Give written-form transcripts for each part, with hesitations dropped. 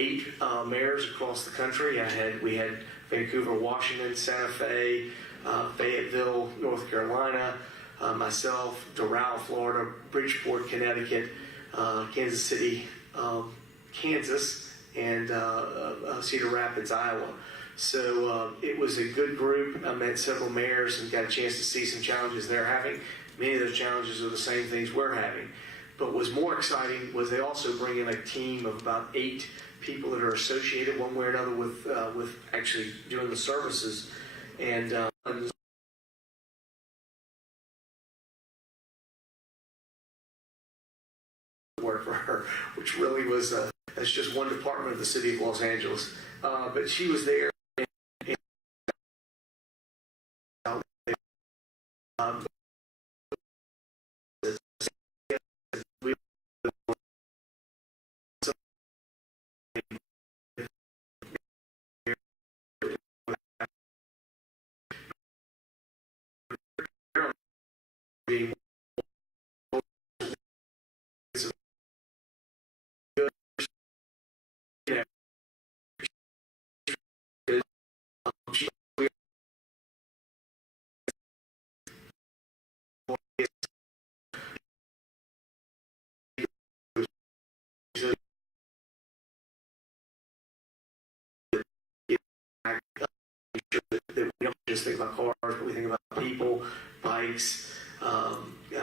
8 mayors across the country. We had Vancouver, Washington, Santa Fe, Fayetteville, North Carolina, myself, Doral, Florida, Bridgeport, Connecticut, Kansas City, Kansas, and Cedar Rapids, Iowa. So it was a good group. I met several mayors and got a chance to see some challenges they're having. Many of those challenges are the same things we're having. But what was more exciting was they also bring in a team of about 8 people that are associated one way or another with actually doing the services. And work for her, which really was that's just one department of the city of Los Angeles. But she was there. Being that we don't just think about cars, but we think about people, bikes,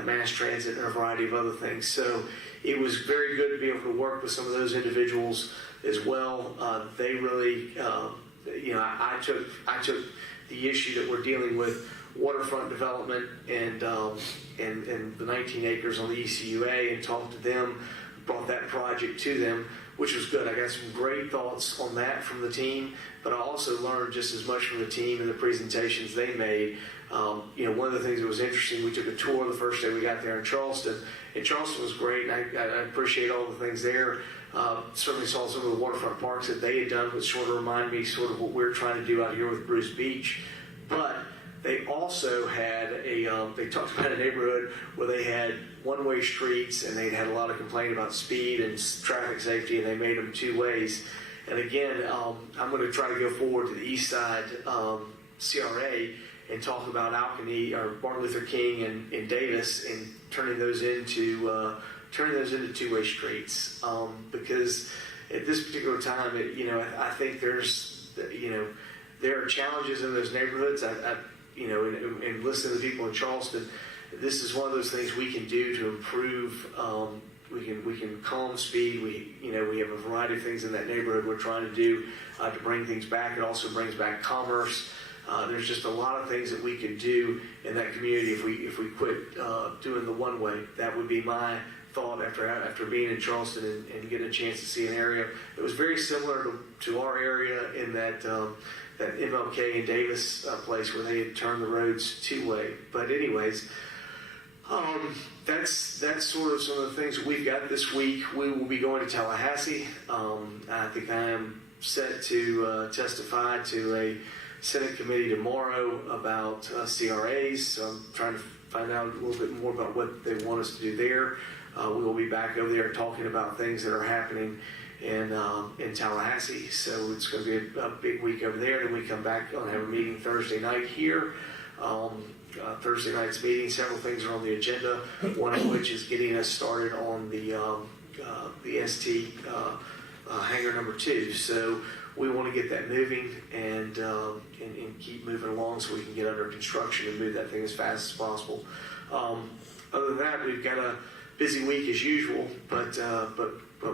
mass transit, and a variety of other things. So it was very good to be able to work with some of those individuals as well. They really, I took the issue that we're dealing with, waterfront development and the 19 acres on the ECUA, and talked to them, brought that project to them, which was good. I got some great thoughts on that from the team, but I also learned just as much from the team and the presentations they made. One of the things that was interesting, we took a tour the first day we got there in Charleston, and Charleston was great, and I appreciate all the things there. Certainly saw some of the waterfront parks that they had done, which sort of remind me sort of what we're trying to do out here with Bruce Beach. But they also had they talked about a neighborhood where they had one-way streets, and they'd had a lot of complaint about speed and traffic safety, and they made them 2 ways. And again, I'm going to try to go forward to the east side CRA and talk about Alkany, or Martin Luther King and Davis, and turning those into 2-way streets. Because at this particular time, I think there are challenges in those neighborhoods. And listening to the people in Charleston, this is one of those things we can do to improve. We can calm speed. We have a variety of things in that neighborhood we're trying to do to bring things back. It also brings back commerce. There's just a lot of things that we could do in that community if we quit doing the one way. That would be my thought after being in Charleston and getting a chance to see an area that was very similar to our area in that MLK and Davis place where they had turned the roads 2-way. But anyways, that's sort of some of the things that we've got this week. We will be going to Tallahassee. I think I am set to testify to a Senate committee tomorrow about CRAs. So I'm trying to find out a little bit more about what they want us to do there. We will be back over there talking about things that are happening in Tallahassee. So it's going to be a big week over there. Then we come back and have a meeting Thursday night here. Thursday night's meeting, several things are on the agenda, one of which is getting us started on the ST hangar number 2. So we want to get that moving and keep moving along so we can get under construction and move that thing as fast as possible. Other than that, we've got a busy week as usual, but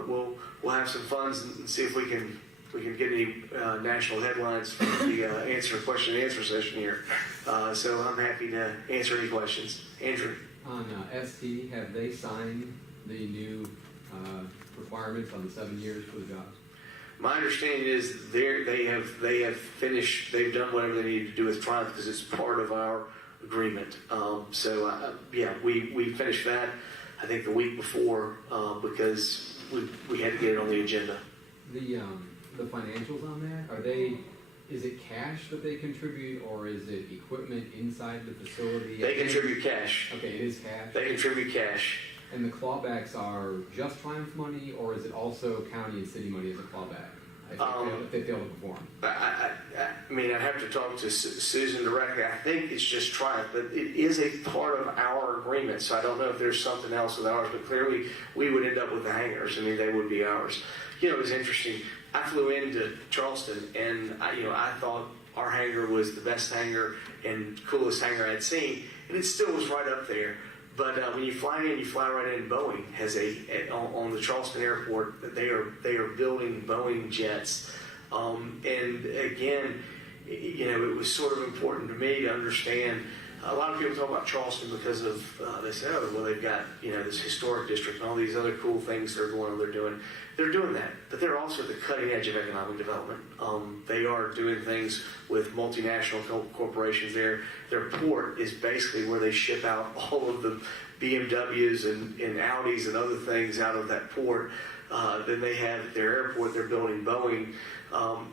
we'll have some fun and see if we can get any national headlines for the question and answer session here. So I'm happy to answer any questions. Andrew. On ST, have they signed the new requirements on the 7 years for the jobs? My understanding is they have finished. They've done whatever they need to do with Triumph because it's part of our agreement. We finished that. I think the week before because we had to get it on the agenda. The financials on that, is it cash that they contribute, or is it equipment inside the facility? They contribute cash. Okay, it is cash. They contribute cash. And the clawbacks are just Triumph money, or is it also county and city money as a clawback if they fail to perform? I mean, I'd have to talk to Susan directly. I think it's just Triumph, but it is a part of our agreement, so I don't know if there's something else with ours, but clearly we would end up with the hangars. I mean, they would be ours. You know, it was interesting. I flew into Charleston, and I thought our hangar was the best hangar and coolest hangar I'd seen, and it still was right up there. But when you fly in, you fly right in. Boeing has on the Charleston airport. They are building Boeing jets, and again, it was sort of important to me to understand. A lot of people talk about Charleston because of they say, oh, well, they've got this historic district and all these other cool things they're going on. They're doing that, but they're also at the cutting edge of economic development. They are doing things with multinational corporations. Their port is basically where they ship out all of the BMWs and Audis and other things out of that port. Then they have their airport. They're building Boeing.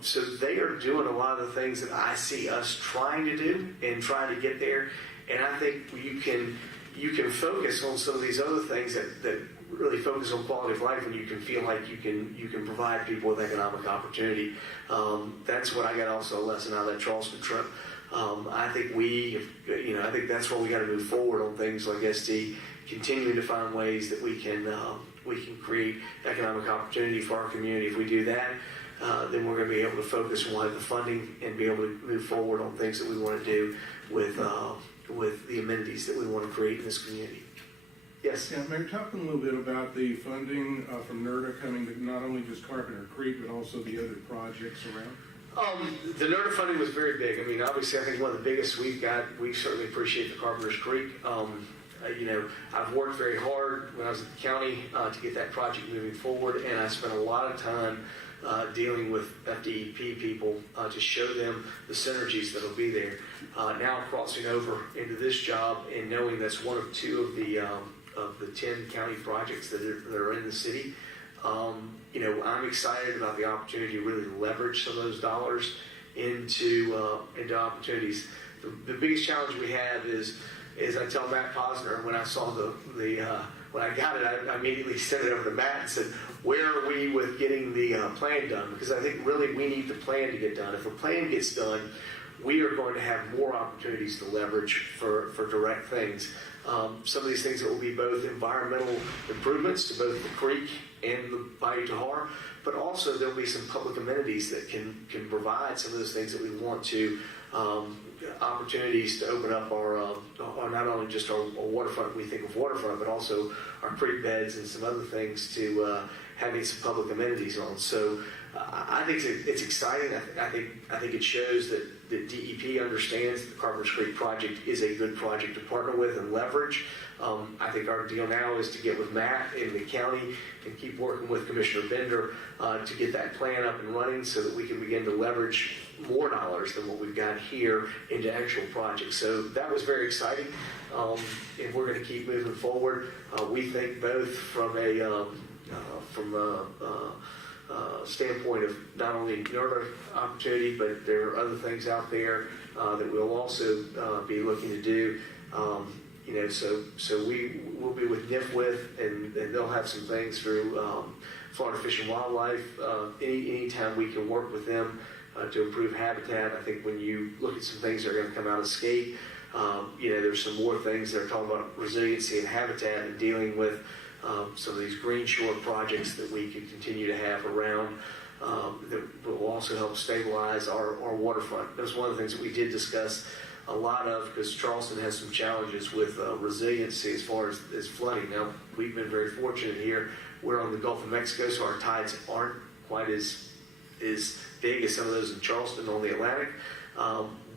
So they are doing a lot of the things that I see us trying to do and trying to get there. And I think you can focus on some of these other things that really focus on quality of life, and you can feel like you can provide people with economic opportunity. That's what I got also a lesson out of that Charleston trip. I think I think that's where we got to move forward on things like SD, continuing to find ways that we can create economic opportunity for our community. If we do that, then we're going to be able to focus on the funding and be able to move forward on things that we want to do with the amenities that we want to create in this community. Yes? Yeah, Mayor, talking a little bit about the funding from NERDA coming to not only just Carpenter Creek, but also the other projects around? The NERDA funding was very big. I mean, obviously, I think one of the biggest we've got. We certainly appreciate the Carpenter's Creek. I've worked very hard when I was at the county to get that project moving forward, and I spent a lot of time dealing with FDEP people to show them the synergies that will be there. Now crossing over into this job and knowing that's one of two of the 10 county projects that are in the city. I'm excited about the opportunity to really leverage some of those dollars into opportunities. The biggest challenge we have is I tell Matt Posner when I saw when I got it, I immediately sent it over to Matt and said, where are we with getting the plan done? Because I think really we need the plan to get done. If a plan gets done, we are going to have more opportunities to leverage for direct things. Some of these things that will be both environmental improvements to both the creek and the Bayou Tahar, but also there'll be some public amenities that can provide some of those things that we want to, opportunities to open up our not only just our waterfront, we think of waterfront, but also our creek beds and some other things to having some public amenities on. So I think it's exciting. I think it shows that DEP understands that the Carpenter's Creek project is a good project to partner with and leverage. I think our deal now is to get with Matt in the county and keep working with Commissioner Bender to get that plan up and running so that we can begin to leverage more dollars than what we've got here into actual projects. So that was very exciting, and we're going to keep moving forward. We think both from a standpoint of not only NERDA opportunity, but there are other things out there that we'll also be looking to do. So we will be with NIFWIT, and they'll have some things through Florida Fish and Wildlife. Anytime we can work with them to improve habitat, I think when you look at some things that are going to come out of SCAPE, there's some more things that are talking about resiliency and habitat and dealing with some of these green shore projects that we can continue to have around that will also help stabilize our waterfront. That was one of the things that we did discuss a lot of, because Charleston has some challenges with resiliency as far as flooding. Now, we've been very fortunate here. We're on the Gulf of Mexico, so our tides aren't quite as big as some of those in Charleston on the Atlantic.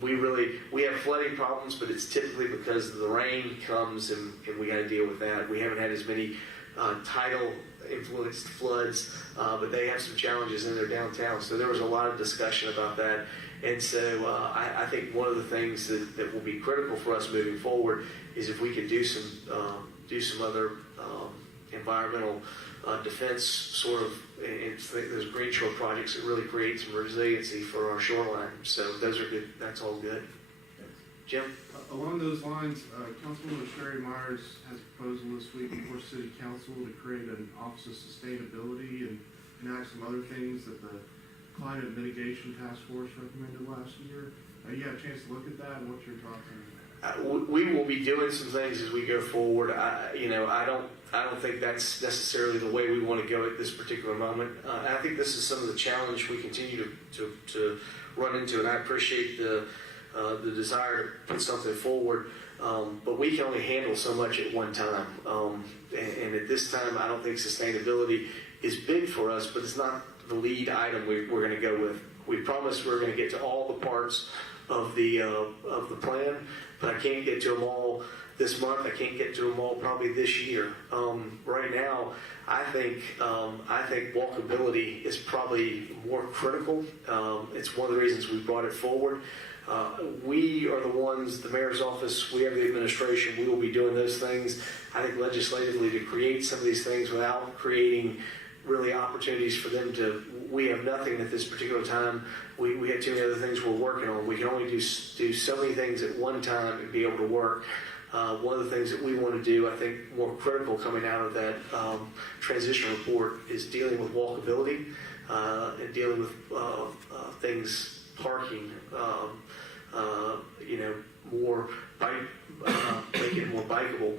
We have flooding problems, but it's typically because the rain comes and we got to deal with that. We haven't had as many tidal influenced floods, but they have some challenges in their downtown. So there was a lot of discussion about that. And so I think one of the things that will be critical for us moving forward is if we can do some other environmental defense sort of, and those green shore projects that really create some resiliency for our shoreline. So those are good. That's all good. Jim? Along those lines, Councilwoman Sherry Myers has a proposal this week before City Council to create an Office of Sustainability and enact some other things that the Climate Mitigation Task Force recommended last year. You had a chance to look at that, and what's your thoughts on that? We will be doing some things as we go forward. I don't think that's necessarily the way we want to go at this particular moment. I think this is some of the challenge we continue to run into, and I appreciate the desire to put something forward. But we can only handle so much at one time. And at this time, I don't think sustainability is big for us, but it's not the lead item we're going to go with. We promised we're going to get to all the parts of the plan, but I can't get to them all this month. I can't get to them all probably this year. Right now, I think walkability is probably more critical. It's one of the reasons we brought it forward. We are the ones, the mayor's office, we have the administration, we will be doing those things. I think legislatively to create some of these things without creating really opportunities for them to, we have nothing at this particular time. We had too many other things we're working on. We can only do so many things at one time and be able to work. One of the things that we want to do, I think more critical coming out of that transition report is dealing with walkability and dealing with things, parking, more make it more bikeable.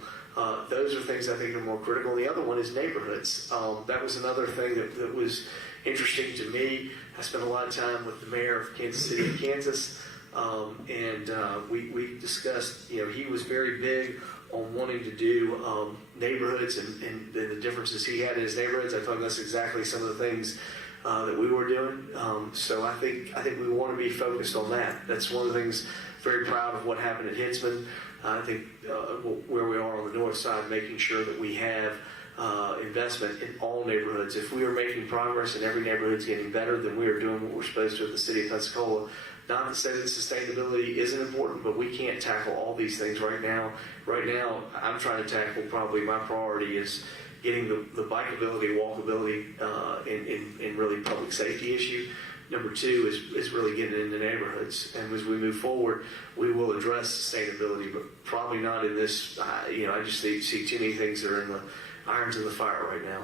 Those are things I think are more critical. And the other one is neighborhoods. That was another thing that was interesting to me. I spent a lot of time with the mayor of Kansas City, Kansas, and we discussed, he was very big on wanting to do neighborhoods and the differences he had in his neighborhoods. I thought that's exactly some of the things that we were doing. So I think we want to be focused on that. That's one of the things, very proud of what happened at Hitzman. I think where we are on the north side, making sure that we have investment in all neighborhoods. If we are making progress and every neighborhood's getting better, then we are doing what we're supposed to at the City of Pensacola. Not to say that sustainability isn't important, but we can't tackle all these things right now. Right now, I'm trying to tackle, probably my priority is getting the bikeability, walkability, in really public safety issue. Number two is really getting into neighborhoods. And as we move forward, we will address sustainability, but probably not in this, I just see too many things that are in the irons in the fire right now.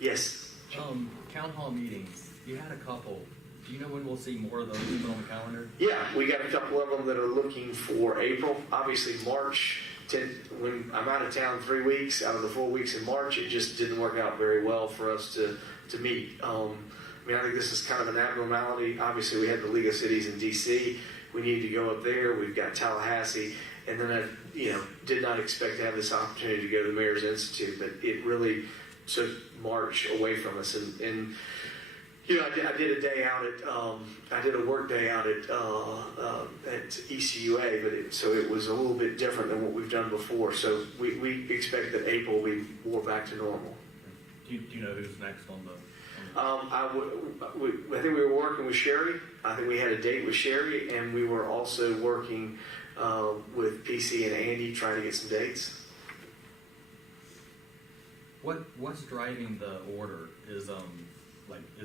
Yes? Town hall meetings, you had a couple. Do you know when we'll see more of those put on the calendar? Yeah, we got a couple of them that are looking for April. Obviously, March, when I'm out of town 3 weeks, out of the 4 weeks in March, it just didn't work out very well for us to meet. I think this is kind of an abnormality. Obviously, we had the League of Cities in D.C. We need to go up there. We've got Tallahassee. And then I, did not expect to have this opportunity to go to the Mayor's Institute, but it really took March away from us. And I did a day out at, I did a work day out at ECUA, but so it was a little bit different than what we've done before. So we expect that April will be more back to normal. Do you know who's next on the? I think we were working with Sherry. I think we had a date with Sherry, and we were also working with PC and Andy trying to get some dates. What's driving the order? Is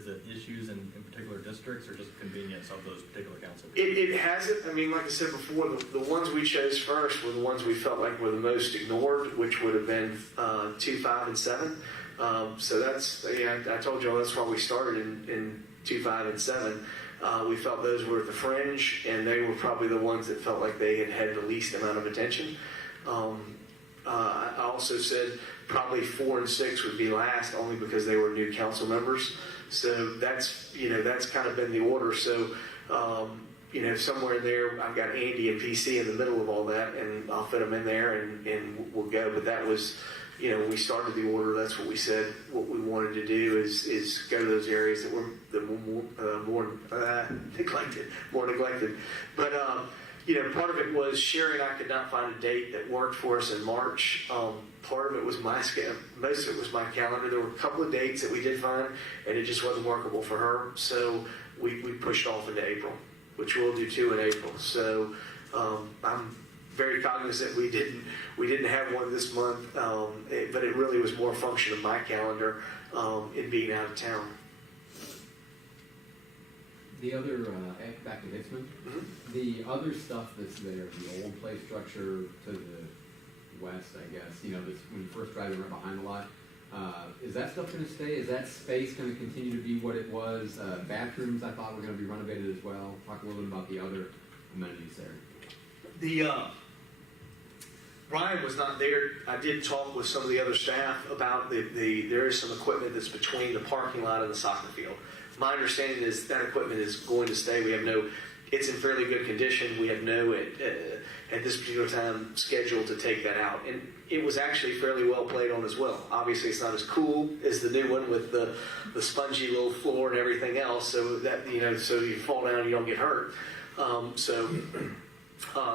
it issues in particular districts or just convenience of those particular council people? It hasn't. Like I said before, the ones we chose first were the ones we felt like were the most ignored, which would have been 2, 5, and 7. So that's, I told you all that's why we started in 2, 5, and 7. We felt those were at the fringe, and they were probably the ones that felt like they had the least amount of attention. I also said probably 4 and 6 would be last, only because they were new council members. So that's kind of been the order. So somewhere in there, I've got Andy and PC in the middle of all that, and I'll fit them in there, and we'll go. But that was, when we started the order, that's what we said. What we wanted to do is go to those areas that were more neglected. But part of it was Sherry and I could not find a date that worked for us in March. Part of it was most of it was my calendar. There were a couple of dates that we did find, and it just wasn't workable for her. So we pushed off into April, which we'll do 2 in April. So I'm very cognizant we didn't have one this month, but it really was more a function of my calendar in being out of town. The other, back to Hicksman, the other stuff that's there, the old play structure to the west, I guess, you know, this, when you first drive right behind the lot, is that stuff gonna stay? Is that space gonna continue to be what it was? Bathrooms, I thought were gonna be renovated as well. Talk a little bit about the other amenities there. The Brian was not there. I did talk with some of the other staff about there is some equipment that's between the parking lot and the soccer field. My understanding is that equipment is going to stay. We have no, it's in fairly good condition. We have no, at this particular time, scheduled to take that out. And it was actually fairly well played on as well. Obviously, it's not as cool as the new one with the spongy little floor and everything else. So that, you know, so you fall down, you don't get hurt.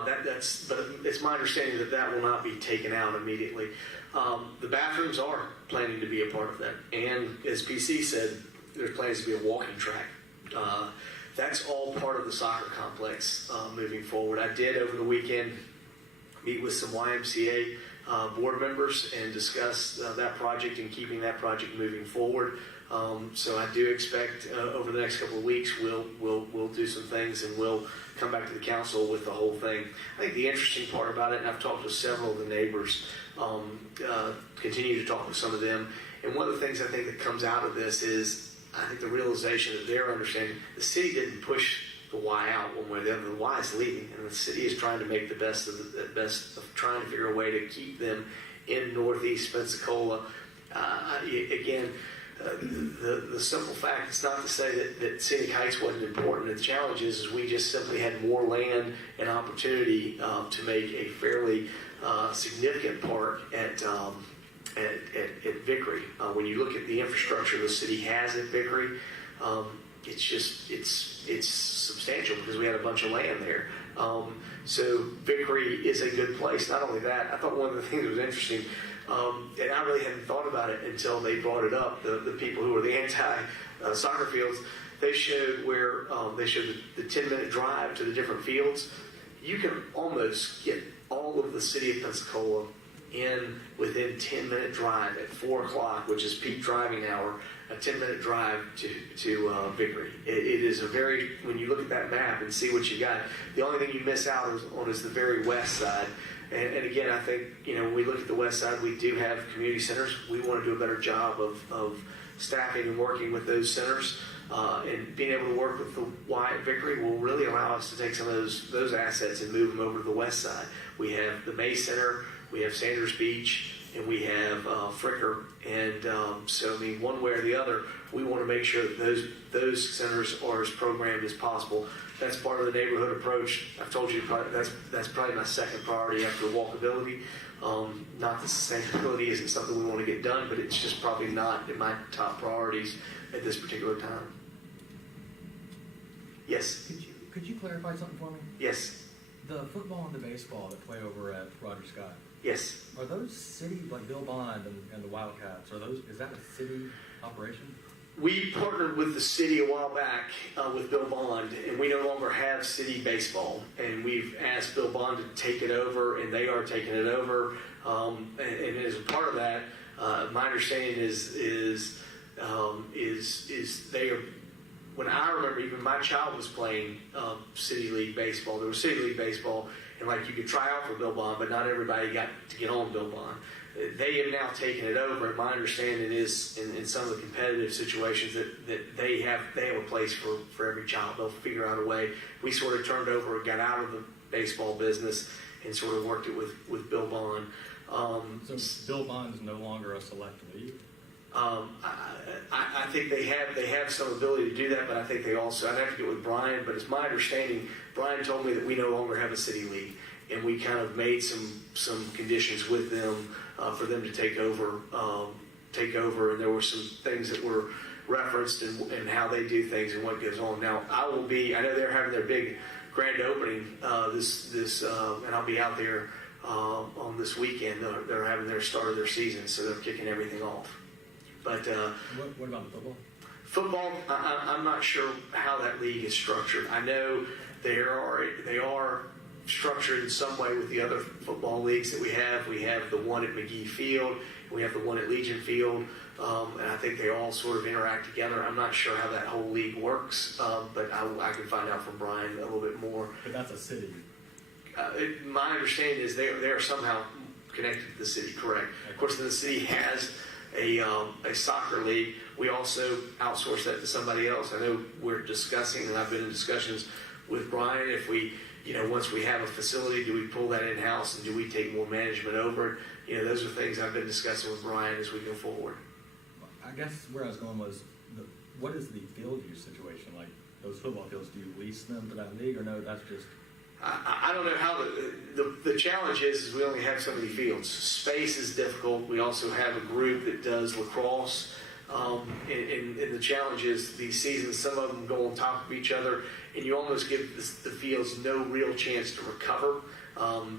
That's, but it's my understanding that that will not be taken out immediately. The bathrooms are planning to be a part of that. And as PC said, there's plans to be a walking track. That's all part of the soccer complex moving forward. I did over the weekend meet with some YMCA board members and discuss that project and keeping that project moving forward. So I do expect over the next couple of weeks we'll do some things and we'll come back to the council with the whole thing. I think the interesting part about it, and I've talked with several of the neighbors, continue to talk with some of them, and one of the things I think that comes out of this is I think the realization that they're understanding the city didn't push the Y out one way or the other. The Y is leaving, and the city is trying to make the best of trying to figure a way to keep them in Northeast Pensacola. Again, the simple fact, it's not to say that Scenic Heights wasn't important. The challenge is we just simply had more land and opportunity to make a fairly significant park at Vickery. When you look at the infrastructure the city has at Vickery, it's substantial because we had a bunch of land there. So Vickery is a good place. Not only that, I thought one of the things that was interesting, and I really hadn't thought about it until they brought it up, the people who were the anti-soccer fields, they showed where they showed the 10-minute drive to the different fields. You can almost get all of the city of Pensacola in within 10-minute drive at 4 o'clock, which is peak driving hour, a 10-minute drive to Vickery. It is a very, when you look at that map and see what you got, the only thing you miss out on is the very west side. And again, I think, you know, when we look at the west side, we do have community centers. We want to do a better job of staffing and working with those centers. And being able to work with the Y at Vickery will really allow us to take some of those assets and move them over to the west side. We have the May Center, we have Sanders Beach, and we have Fricker. And so, I mean, one way or the other, we want to make sure that those centers are as programmed as possible. That's part of the neighborhood approach. I've told you that's probably my second priority after walkability. Not that sustainability isn't something we want to get done, but it's just probably not in my top priorities at this particular time. Yes. Could you clarify something for me? Yes. The football and the baseball that play over at Roger Scott, Yes. are those city, like Bill Bond and the Wildcats, is that a city operation? We partnered with the city a while back with Bill Bond, and we no longer have city baseball. And we've asked Bill Bond to take it over, and they are taking it over. And as a part of that, my understanding is they are. When I remember, even my child was playing City League baseball. There was City League baseball, and like you could try out for Bill Bond, but not everybody got to get on Bill Bond. They have now taken it over, and my understanding is in some of the competitive situations that they have a place for every child. They'll figure out a way. We sort of turned over, got out of the baseball business, and sort of worked it with Bill Bond. So Bill Bond is no longer a select league? I think they have some ability to do that, but I think they also, I'd have to get with Brian, but it's my understanding, Brian told me that we no longer have a city league, and we kind of made some conditions with them for them to take over, and there were some things that were referenced and how they do things and what goes on. Now, I know they're having their big grand opening and I'll be out there on this weekend. They're having their start of their season, so they're kicking everything off. But what about football? Football, I'm not sure how that league is structured. I know they are structured in some way with the other football leagues that we have. We have the one at McGee Field, we have the one at Legion Field, and I think they all sort of interact together. I'm not sure how that whole league works, but I can find out from Brian a little bit more. But that's a city. My understanding is they are somehow connected to the city, correct? Of course, the city has a soccer league. We also outsource that to somebody else. I know we're discussing, and I've been in discussions with Brian, if we, once we have a facility, do we pull that in-house and do we take more management over it? Those are things I've been discussing with Brian as we go forward. I guess where I was going was, what is the field use situation? Like those football fields, do you lease them to that league, or no, that's just... I don't know how the challenge is we only have so many fields. Space is difficult. We also have a group that does lacrosse. And the challenge is these seasons, some of them go on top of each other, and you almost give the fields no real chance to recover.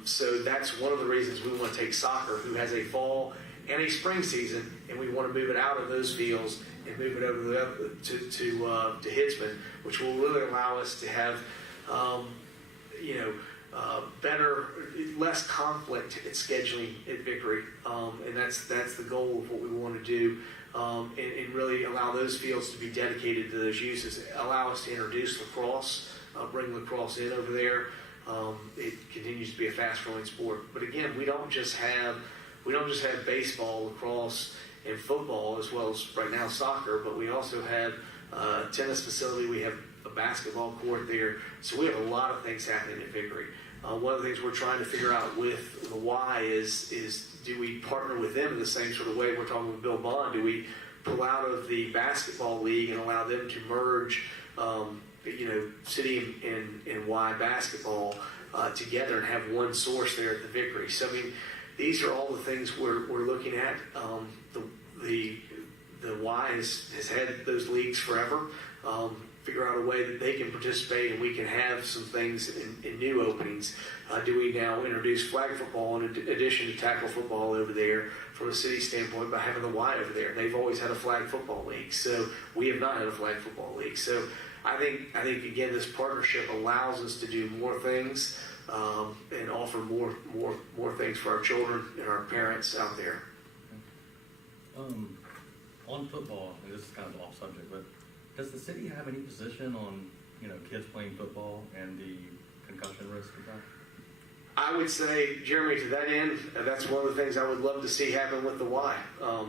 So that's one of the reasons we want to take soccer, who has a fall and a spring season, and we want to move it out of those fields and move it over to Hitzman, which will really allow us to have better, less conflict at scheduling at Vickery, and that's the goal of what we want to do, and really allow those fields to be dedicated to those uses. Allow us to introduce lacrosse, bring lacrosse in over there. It continues to be a fast-growing sport, but again, we don't just have baseball, lacrosse, and football, as well as right now soccer, but we also have a tennis facility. We have a basketball court there, so we have a lot of things happening at Vickery. One of the things we're trying to figure out with the Y is do we partner with them in the same sort of way we're talking with Bill Bond? Do we pull out of the basketball league and allow them to merge, City and Y basketball together and have one source there at the Vickery? So I mean, these are all the things we're looking at. The Y has had those leagues forever. Figure out a way that they can participate and we can have some things in new openings. Do we now introduce flag football in addition to tackle football over there from a city standpoint by having the Y over there? They've always had a flag football league, so we have not had a flag football league. So I think again, this partnership allows us to do more things and offer more things for our children and our parents out there. On football, and this is kind of off subject, but does the city have any position on, kids playing football and the concussion risk of that? I would say, Jeremy, to that end, that's one of the things I would love to see happen with the Y.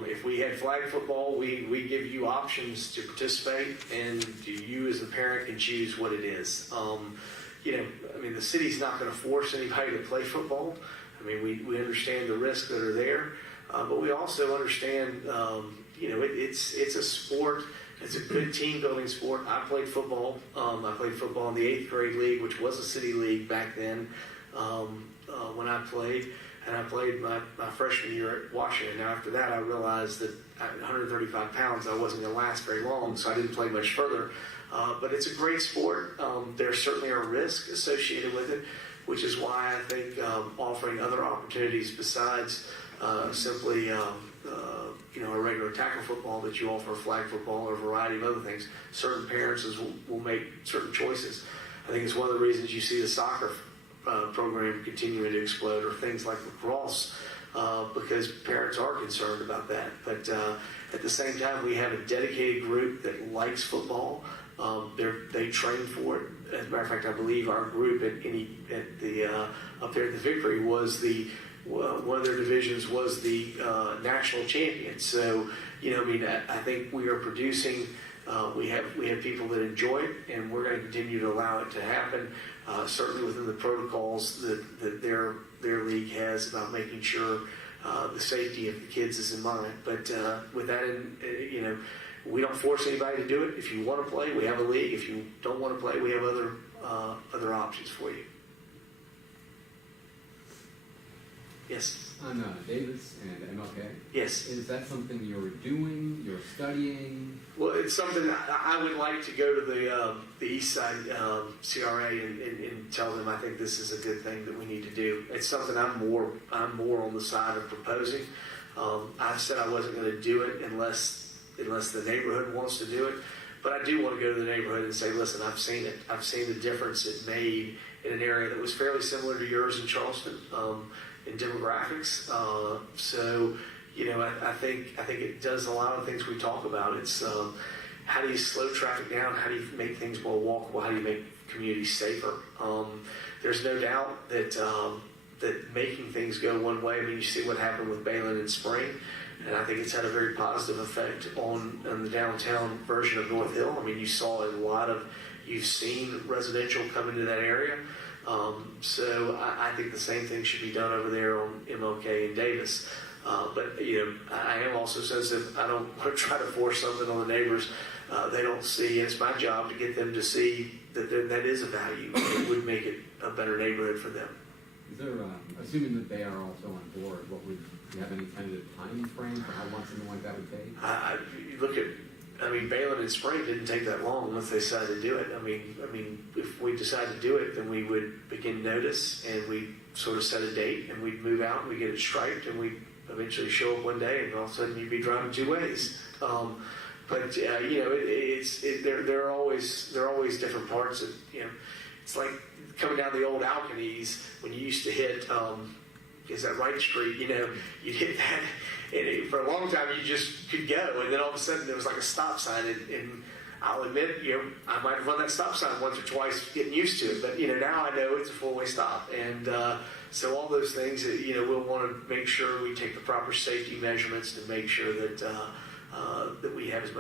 If we had flag football, we give you options to participate, and you as a parent can choose what it is. The city's not going to force anybody to play football. We understand the risks that are there, but we also understand, it's a sport. It's a good team building sport. I played football. I played football in the 8th grade league, which was a city league back then when I played. And I played my freshman year at Washington. Now after that, I realized that at 135 pounds, I wasn't going to last very long, so I didn't play much further. But it's a great sport. There certainly are risks associated with it, which is why I think offering other opportunities besides simply a regular tackle football, that you offer flag football or a variety of other things. Certain parents will make certain choices. I think it's one of the reasons you see the soccer program continuing to explode, or things like lacrosse, because parents are concerned about that. But at the same time, we have a dedicated group that likes football. They train for it. As a matter of fact, I believe our group up there at the Vickery was one of their divisions was the national champion. So, I think we are producing. We have people that enjoy it, and we're going to continue to allow it to happen. Certainly within the protocols that their league has about making sure the safety of the kids is in mind. But with that, we don't force anybody to do it. If you want to play, we have a league. If you don't want to play, we have other options for you. Yes. On Davis and MLK? Yes. Is that something you're doing, you're studying? Well, it's something I would like to go to the East Side CRA and tell them I think this is a good thing that we need to do. It's something I'm more on the side of proposing. I said I wasn't going to do it unless the neighborhood wants to do it. But I do want to go to the neighborhood and say, listen, I've seen it. I've seen the difference it made in an area that was fairly similar to yours in Charleston in demographics. So, I think it does a lot of things we talk about. It's how do you slow traffic down? How do you make things more walkable? How do you make communities safer? There's no doubt that making things go one way. I mean, you see what happened with Balin in spring, and I think it's had a very positive effect on the downtown version of North Hill. I mean, you saw you've seen residential come into that area. So I think the same thing should be done over there on MLK and Davis. But I am also sensitive. I don't want to try to force something on the neighbors. They don't see. It's my job to get them to see that that is a value. It would make it a better neighborhood for them. Is there, assuming that they are also on board, do you have any tentative time frame for how long something like that would take? You look at, Balin and Spring didn't take that long once they decided to do it. I mean, if we decide to do it, then we would begin notice and we sort of set a date and we'd move out and we get it striped and we'd eventually show up one day and all of a sudden you'd be driving two ways. But there are always different parts of, it's like coming down the old Alkanese when you used to hit, is that Wright Street, you'd hit that, and for a long time you just could go, and then all of a sudden there was like a stop sign, and I'll admit, I might have run that stop sign once or twice getting used to it, but, now I know it's a four-way stop, and so all those things, we'll want to make sure we take the proper safety measurements to make sure that that we have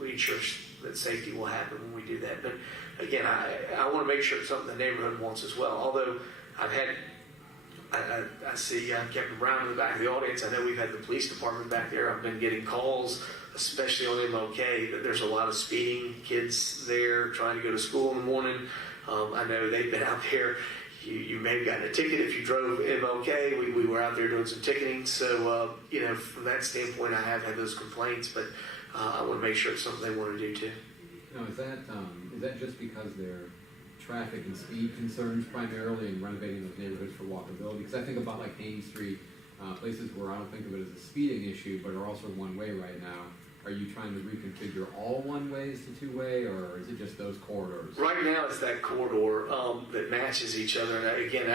we ensure that safety will happen when we do that. But again, I want to make sure it's something the neighborhood wants as well. Although I see Captain Brown in the back of the audience. I know we've had the police department back there. I've been getting calls, especially on MLK, that there's a lot of speeding kids there trying to go to school in the morning. I know they've been out there. You may have gotten a ticket if you drove MLK. We were out there doing some ticketing. So, from that standpoint, I have had those complaints, but I want to make sure it's something they want to do too. Now, is that just because they're traffic and speed concerns primarily in renovating those neighborhoods for walkability? Because I think about like Haynes Street, places where I don't think of it as a speeding issue, but are also one-way right now. Are you trying to reconfigure all one-ways to two-way, or is it just those corridors? Right now, it's that corridor that matches each other. And again,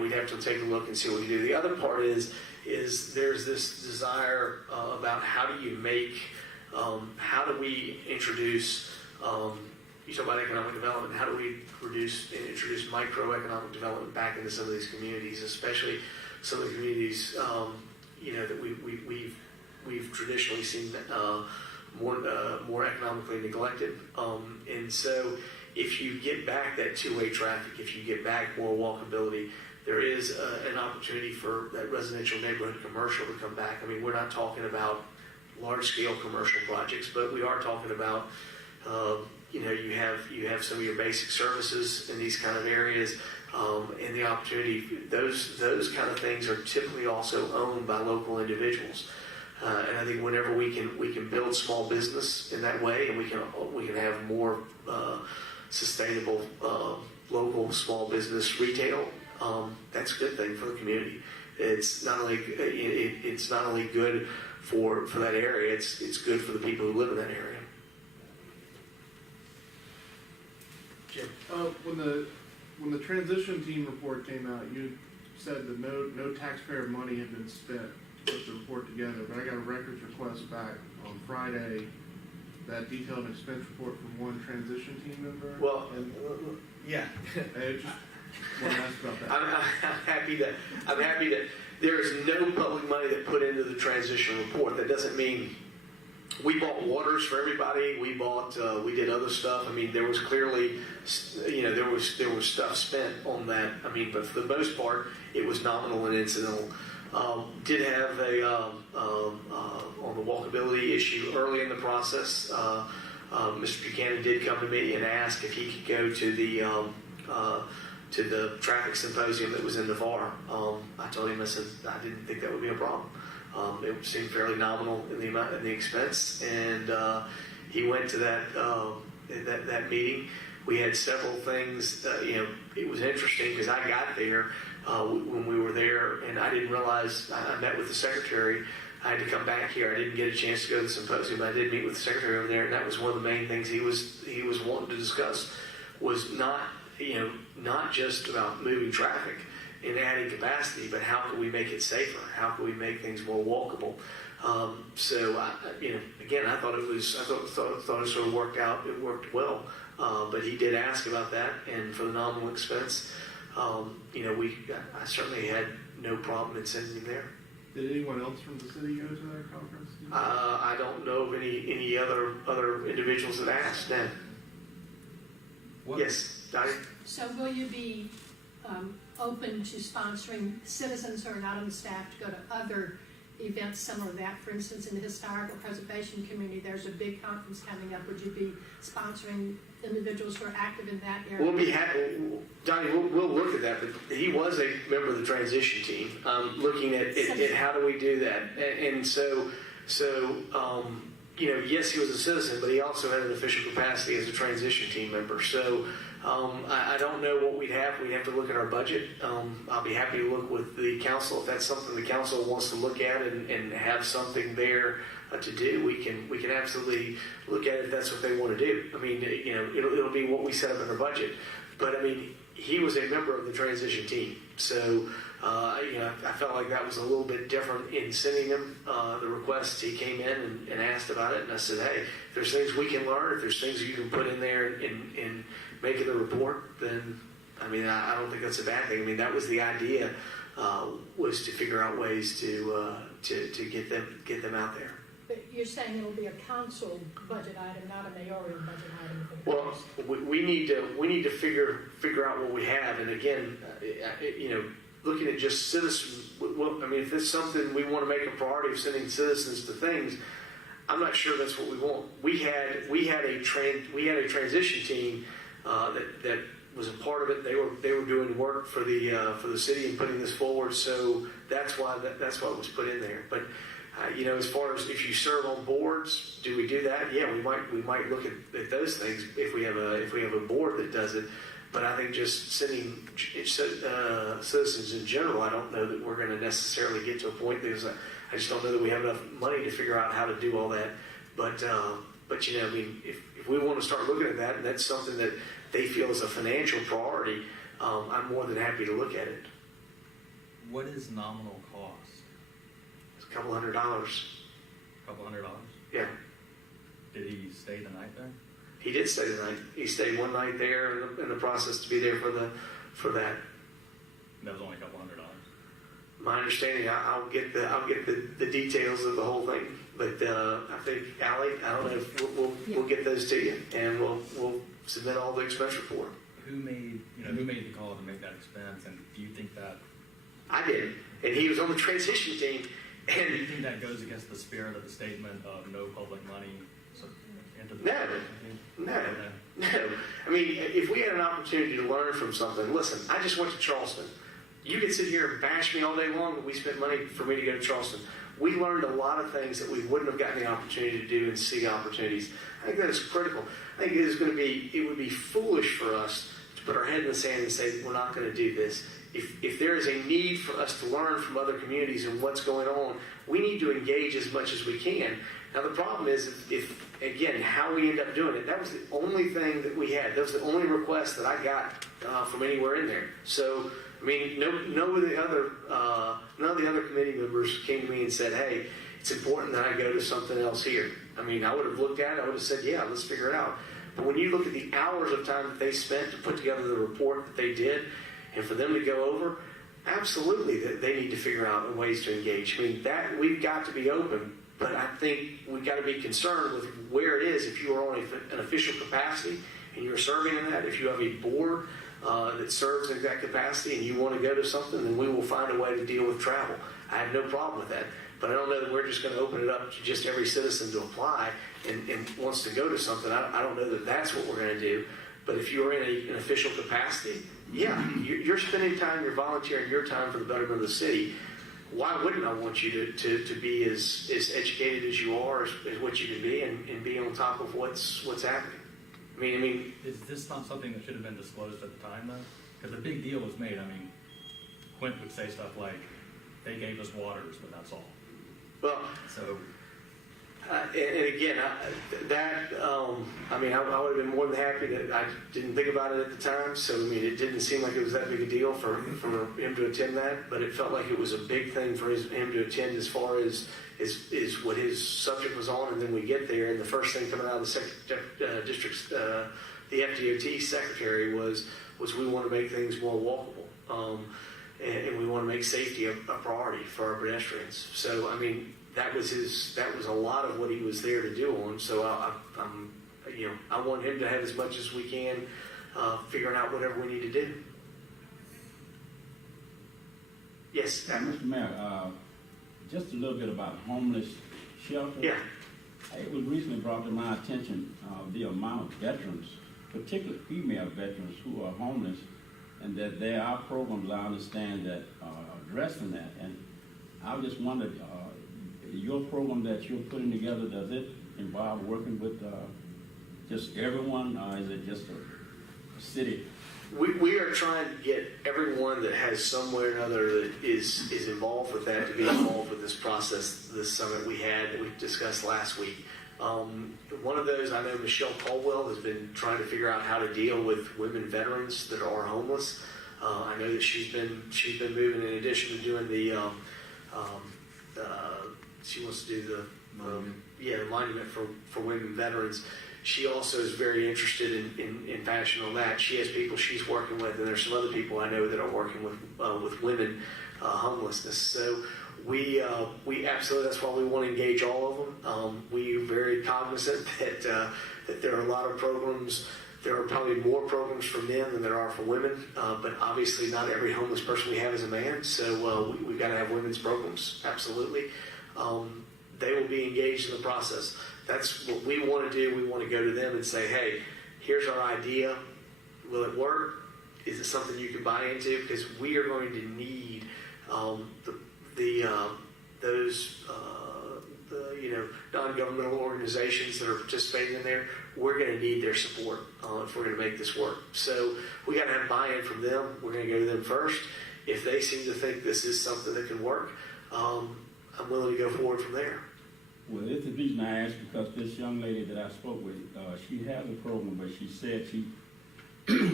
we'd have to take a look and see what we do. The other part is there's this desire about how do we introduce, you talk about economic development, how do we introduce microeconomic development back into some of these communities, especially some of the communities, that we've traditionally seen more economically neglected. And so if you get back that two-way traffic, if you get back more walkability, there is an opportunity for that residential neighborhood commercial to come back. I mean, we're not talking about large-scale commercial projects, but we are talking about, you have some of your basic services in these kind of areas, and the opportunity, those kind of things are typically also owned by local individuals. And I think whenever we can build small business in that way, and we can have more sustainable local small business retail, that's a good thing for the community. It's not only good for that area, it's good for the people who live in that area. Jim. When the transition team report came out, you said that no taxpayer money had been spent to put the report together, but I got a records request back on Friday that detailed an expense report from one transition team member. Well, yeah. I just want to ask about that. I'm happy that there is no public money that put into the transition report. That doesn't mean we bought waters for everybody. We did other stuff. I mean, there was clearly, there was stuff spent on that. I mean, but for the most part, it was nominal and incidental. Did have on the walkability issue early in the process. Mr. Buchanan did come to me and ask if he could go to the traffic symposium that was in Navarre. I told him, I said, I didn't think that would be a problem. It seemed fairly nominal in the expense, and he went to that meeting. We had several things. It was interesting because I got there when we were there, and I didn't realize. I met with the secretary. I had to come back here. I didn't get a chance to go to the symposium, but I did meet with the secretary over there, and that was one of the main things he was wanting to discuss, was not just about moving traffic and adding capacity, but how can we make it safer? How can we make things more walkable? So again, I thought it sort of worked out. It worked well, but he did ask about that, and for the nominal expense, I certainly had no problem in sending him there. Did anyone else from the city go to that conference? I don't know of any other individuals that asked. No. What- Yes, Dottie? So will you be open to sponsoring citizens who are not on the staff to go to other events similar to that? For instance, in the historical preservation community, there's a big conference coming up. Would you be sponsoring individuals who are active in that area? We'll be happy, Donnie. We'll look at that. But he was a member of the transition team, looking at how do we do that. And so yes, he was a citizen, but he also had an official capacity as a transition team member. So I don't know what we'd have. We'd have to look at our budget. I'll be happy to look with the council if that's something the council wants to look at and have something there to do. We can absolutely look at it if that's what they want to do. I mean, it'll be what we set up in our budget. But I mean, he was a member of the transition team, so I felt like that was a little bit different in sending him the request. He came in and asked about it, and I said, hey, if there's things we can learn, if there's things you can put in there and make it a report, then I mean, I don't think that's a bad thing. I mean, that was the idea, was to figure out ways to get them out there. But you're saying it'll be a council budget item, not a mayoral budget item? Well, we need to figure out what we have, and again, looking at just citizens. Well, I mean, if it's something we want to make a priority of sending citizens to things, I'm not sure that's what we want. We had a transition team that was a part of it. They were doing work for the city and putting this forward, so that's why it was put in there. But as far as if you serve on boards, do we do that? Yeah, we might look at those things if we have a board that does it. But I think just sending citizens in general, I don't know that we're going to necessarily get to a point, because I just don't know that we have enough money to figure out how to do all that. But I mean, if we want to start looking at that, and that's something that they feel is a financial priority, I'm more than happy to look at it. What is nominal cost? It's $200. $200? Yeah. Did he stay the night there? He did stay the night. He stayed one night there in the process to be there for that. That was only $200. My understanding, I'll get the details of the whole thing. But I think, Allie, I don't know if we'll get those to you, and we'll submit all the expense report. Who made the call to make that expense, and do you think that? I did, and he was on the transition team. And do you think that goes against the spirit of the statement of no public money into the? No. I mean, if we had an opportunity to learn from something, listen, I just went to Charleston. You could sit here and bash me all day long, but we spent money for me to go to Charleston. We learned a lot of things that we wouldn't have gotten the opportunity to do and see opportunities. I think that is critical. I think it would be foolish for us to put our head in the sand and say, we're not going to do this. If there is a need for us to learn from other communities and what's going on, we need to engage as much as we can. Now, the problem is, again, how we end up doing it. That was the only thing that we had. That was the only request that I got from anywhere in there. So, I mean, none of the other committee members came to me and said, hey, it's important that I go to something else here. I mean, I would have looked at it. I would have said, yeah, let's figure it out. But when you look at the hours of time that they spent to put together the report that they did, and for them to go over, absolutely, they need to figure out ways to engage. I mean, that we've got to be open, but I think we've got to be concerned with where it is. If you are on an official capacity and you're serving in that, if you have a board that serves in that capacity and you want to go to something, then we will find a way to deal with travel. I have no problem with that. But I don't know that we're just going to open it up to just every citizen to apply and wants to go to something. I don't know that that's what we're going to do. But if you're in an official capacity, yeah, you're spending time, you're volunteering your time for the betterment of the city. Why wouldn't I want you to be as educated as you are, as what you can be, and be on top of what's happening? I mean, is this not something that should have been disclosed at the time, though? Because a big deal was made. I mean, Quint would say stuff like, they gave us waters, but that's all. Well, So, and again, I mean, I would have been more than happy that I didn't think about it at the time. So, I mean, it didn't seem like it was that big a deal for him to attend that, but it felt like it was a big thing for him to attend as far as is what his subject was on. And then we get there, and the first thing coming out of the district's, the FDOT secretary was we want to make things more walkable, and we want to make safety a priority for our pedestrians. So, I mean, that was a lot of what he was there to do on. So I want him to have as much as we can, figuring out whatever we need to do. Yes. Mr. Mayor, just a little bit about homeless shelter. Yeah. It was recently brought to my attention the amount of veterans, particularly female veterans, who are homeless, and that there are programs, I understand, that are addressing that. And I just wondered, your program that you're putting together, does it involve working with just everyone, or is it just a city? We are trying to get everyone that has some way or another that is involved with that to be involved with this process, this summit we had that we discussed last week. One of those, I know Michelle Caldwell has been trying to figure out how to deal with women veterans that are homeless. I know that she's been moving, in addition to doing the she wants to do the monument for women veterans. She also is very interested in passion on that. She has people she's working with, and there's some other people I know that are working with women homelessness. So we absolutely, that's why we want to engage all of them. We are very cognizant that there are a lot of programs. There are probably more programs for men than there are for women, but obviously not every homeless person we have is a man. So we've got to have women's programs, absolutely. They will be engaged in the process. That's what we want to do. We want to go to them and say, hey, here's our idea. Will it work? Is it something you can buy into? Because we are going to need those non-governmental organizations that are participating in there. We're going to need their support if we're going to make this work. So we got to have buy-in from them. We're going to go to them first. If they seem to think this is something that can work, I'm willing to go forward from there. Well, it's the reason I asked, because this young lady that I spoke with, she has a program, but she said she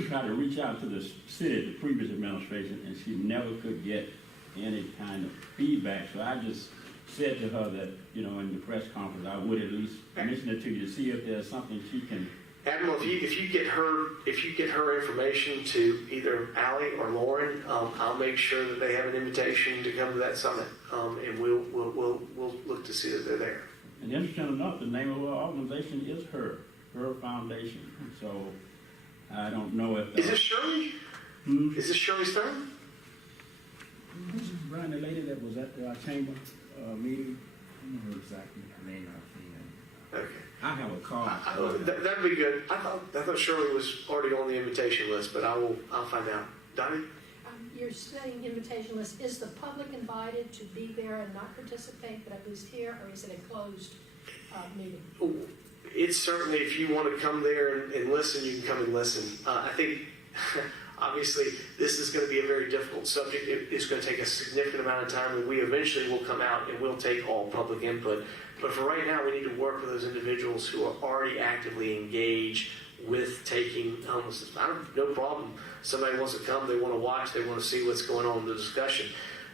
tried to reach out to the city, the previous administration, and she never could get any kind of feedback. So I just said to her that, in the press conference, I would at least mention it to you to see if there's something she can. Admiral, if you get her information to either Allie or Lauren, I'll make sure that they have an invitation to come to that summit, and we'll look to see that they're there. And interesting enough, the name of her organization is her foundation. So I don't know if. Is this Shirley? Is this Shirley Stone? This is Brian, the lady that was at our chamber meeting. I don't know exactly her name. Okay. I have a card. That'd be good. I thought Shirley was already on the invitation list, but I'll find out. Donnie? You're saying invitation list. Is the public invited to be there and not participate, but at least here, or is it a closed meeting? It's certainly, if you want to come there and listen, you can come and listen. I think, obviously, this is going to be a very difficult subject. It's going to take a significant amount of time, and we eventually will come out and we'll take all public input. But for right now, we need to work with those individuals who are already actively engaged with taking homelessness. No problem. Somebody wants to come, they want to watch, they want to see what's going on in the discussion.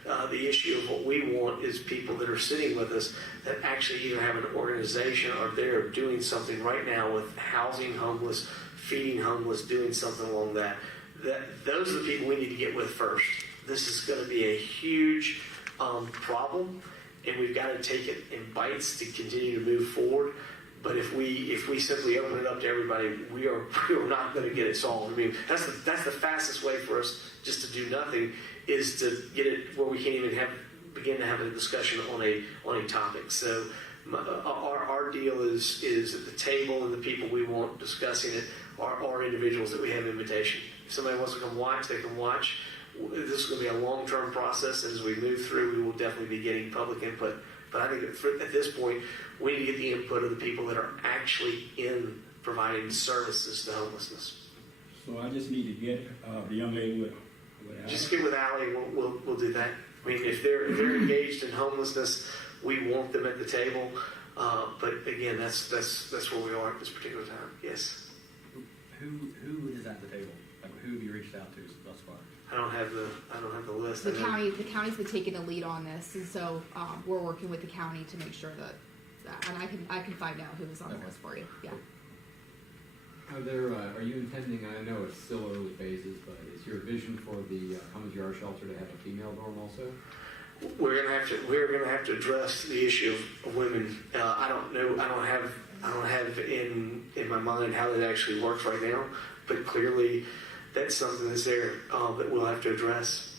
The issue of what we want is people that are sitting with us that actually either have an organization or they're doing something right now with housing homeless, feeding homeless, doing something along that. Those are the people we need to get with first. This is going to be a huge problem, and we've got to take it in bites to continue to move forward. But if we simply open it up to everybody, we are not going to get it solved. I mean, that's the fastest way for us just to do nothing, is to get it where we can't even begin to have a discussion on a topic. So our deal is at the table, and the people we want discussing it are individuals that we have invitation. If somebody wants to come watch, they can watch. This is going to be a long-term process. As we move through, we will definitely be getting public input. But I think at this point, we need to get the input of the people that are actually in providing services to homelessness. So I just need to get the young lady with Just get with Allie. We'll do that. I mean, if they're engaged in homelessness, We want them at the table, but again, that's where we are at this particular time. Yes. Who is at the table? Like, who have you reached out to thus far? I don't have the list. The county's been taking the lead on this, and so we're working with the county to make sure that and I can find out who is on the list for you. Yeah. Are you intending, I know it's still early phases, but is your vision for the Commons Yard Shelter to have a female dorm also? We're gonna have to address the issue of women. I don't know. I don't have in my mind how that actually works right now, but clearly that's something that's there that we'll have to address.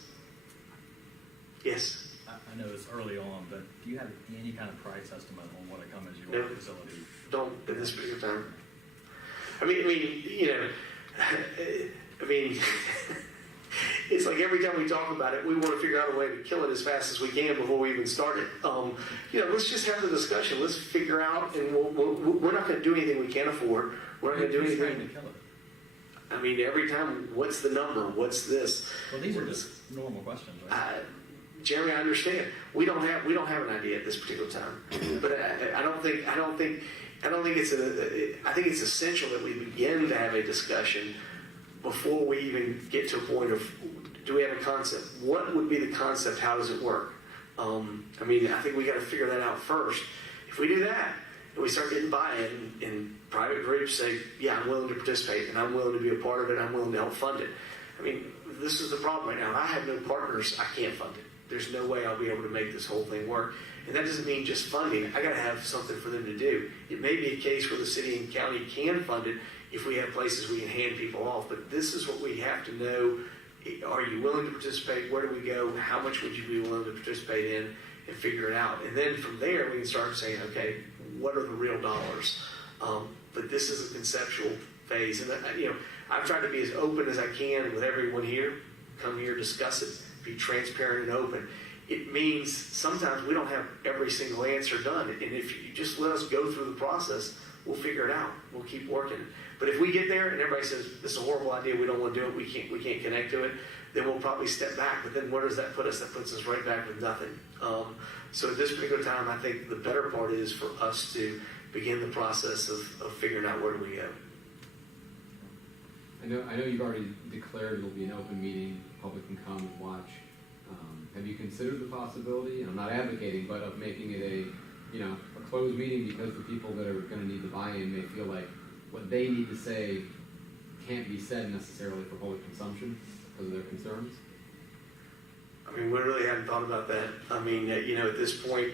Yes. I know it's early on, but do you have any kind of price estimate on what a Commons No. Yard facility? Don't at this particular time. I mean, you know, it's like every time we talk about it, we want to figure out a way to kill it as fast as we can before we even start it. You know, let's just have the discussion. Let's figure out, and we're not going to do anything we can't afford. We're not going to do Who's trying anything. to kill it? I mean, every time, what's the number? What's this? Well, these are just normal questions, right? Jeremy, I understand. We don't have an idea at this particular time, but I think it's essential that we begin to have a discussion before we even get to a point of, do we have a concept? What would be the concept? How does it work? I mean, I think we got to figure that out first. If we do that, and we start getting buy-in, and private groups say, yeah, I'm willing to participate, and I'm willing to be a part of it, I'm willing to help fund it. I mean, this is the problem right now. If I have no partners, I can't fund it. There's no way I'll be able to make this whole thing work. And that doesn't mean just funding. I got to have something for them to do. It may be a case where the city and county can fund it if we have places we can hand people off. But this is what we have to know. Are you willing to participate? Where do we go? How much would you be willing to participate in? And figure it out. And then from there, we can start saying, okay, what are the real dollars? But this is a conceptual phase. And, I've tried to be as open as I can with everyone here. Come here, discuss it, be transparent and open. It means sometimes we don't have every single answer done. And if you just let us go through the process, we'll figure it out. We'll keep working. But if we get there and everybody says, this is a horrible idea, we don't want to do it, we can't connect to it, then we'll probably step back. But then where does that put us? That puts us right back with nothing. So at this particular time, I think the better part is for us to begin the process of figuring out where do we go. I know you've already declared it'll be an open meeting, public can come and watch. Have you considered the possibility, and I'm not advocating, but of making it a closed meeting because the people that are going to need the buy-in may feel like what they need to say can't be said necessarily for public consumption because of their concerns? I mean, we really haven't thought about that. I mean, at this point,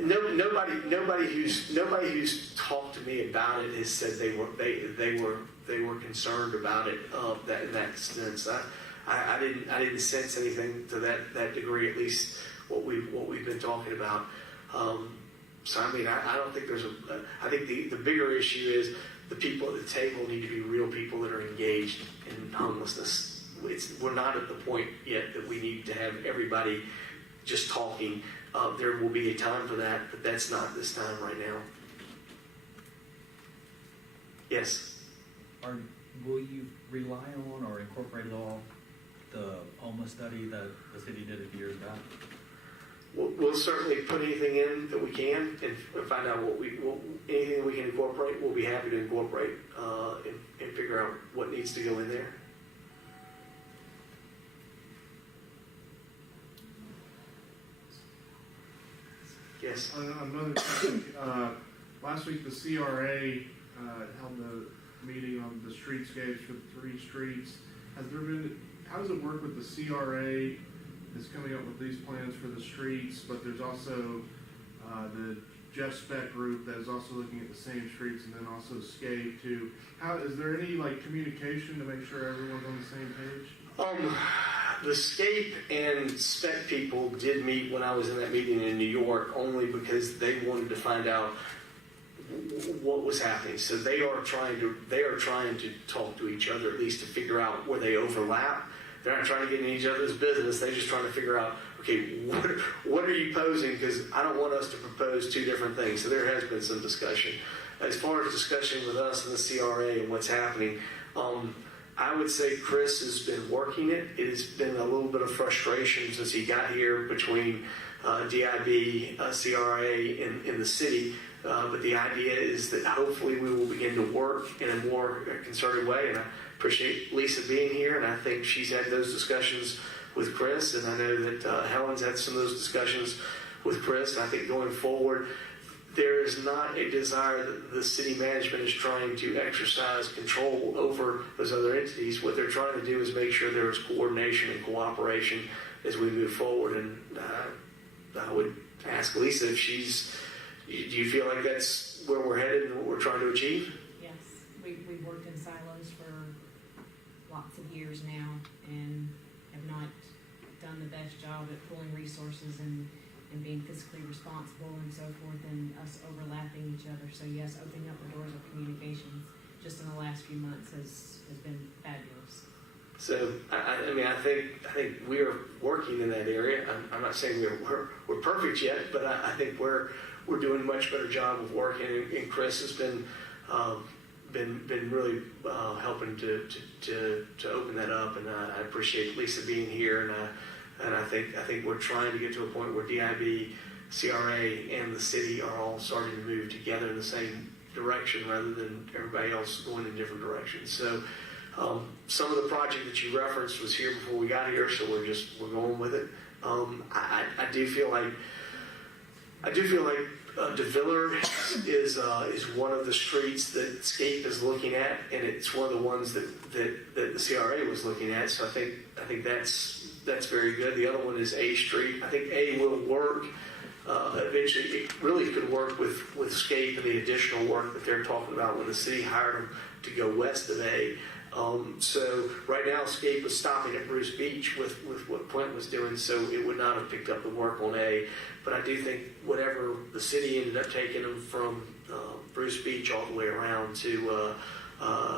nobody who's talked to me about it has said they were concerned about it in that sense. I didn't sense anything to that degree, at least what we've been talking about. So I mean, I don't think I think the bigger issue is the people at the table need to be real people that are engaged in homelessness. We're not at the point yet that we need to have everybody just talking. There will be a time for that, but that's not this time right now. Yes. Will you rely on or incorporate at all the homeless study that the city did a few years back? We'll certainly put anything in that we can and find out anything that we can incorporate. We'll be happy to incorporate and figure out what needs to go in there. Yes. Another topic. Last week, the CRA held a meeting on the streetscapes for the 3 streets. How does it work with the CRA that's coming up with these plans for the streets, but there's also the Jeff Speck group that is also looking at the same streets, and then also SCAPE too. Is there any communication to make sure everyone's on the same page? The SCAPE and SPEC people did meet when I was in that meeting in New York, only because they wanted to find out what was happening. So they are trying to talk to each other, at least to figure out where they overlap. They're not trying to get in each other's business. They're just trying to figure out, okay, what are you posing? Because I don't want us to propose 2 different things. So there has been some discussion. As far as discussion with us and the CRA and what's happening, I would say Chris has been working it. It has been a little bit of frustration since he got here between DIB, CRA, and the city. But the idea is that hopefully we will begin to work in a more concerted way. And I appreciate Lisa being here, and I think she's had those discussions with Chris, and I know that Helen's had some of those discussions with Chris. And I think going forward, there is not a desire that the city management is trying to exercise control over those other entities. What they're trying to do is make sure there is coordination and cooperation as we move forward. And I would ask Lisa if do you feel like that's where we're headed and what we're trying to achieve? Yes, we've worked in silos for lots of years now and have not done the best job at pulling resources and being fiscally responsible and so forth, and us overlapping each other. So yes, opening up the doors of communications just in the last few months has been fabulous. So I mean, I think we are working in that area. I'm not saying we're perfect yet, but I think we're doing a much better job of working. And Chris has been really helping to open that up. And I appreciate Lisa being here. And I think we're trying to get to a point where DIB, CRA, and the city are all starting to move together in the same direction rather than everybody else going in different directions. So some of the project that you referenced was here before we got here, so we're going with it. I do feel like DeViller is one of the streets that Scape is looking at, and it's one of the ones that the CRA was looking at. So I think that's very good. The other one is A Street. I think A will work. Eventually, it really could work with Scape and the additional work that they're talking about when the city hired them to go west of A. So right now, Scape was stopping at Bruce Beach with what Clint was doing, so it would not have picked up the work on A. But I do think whatever the city ended up taking them from Bruce Beach all the way around to the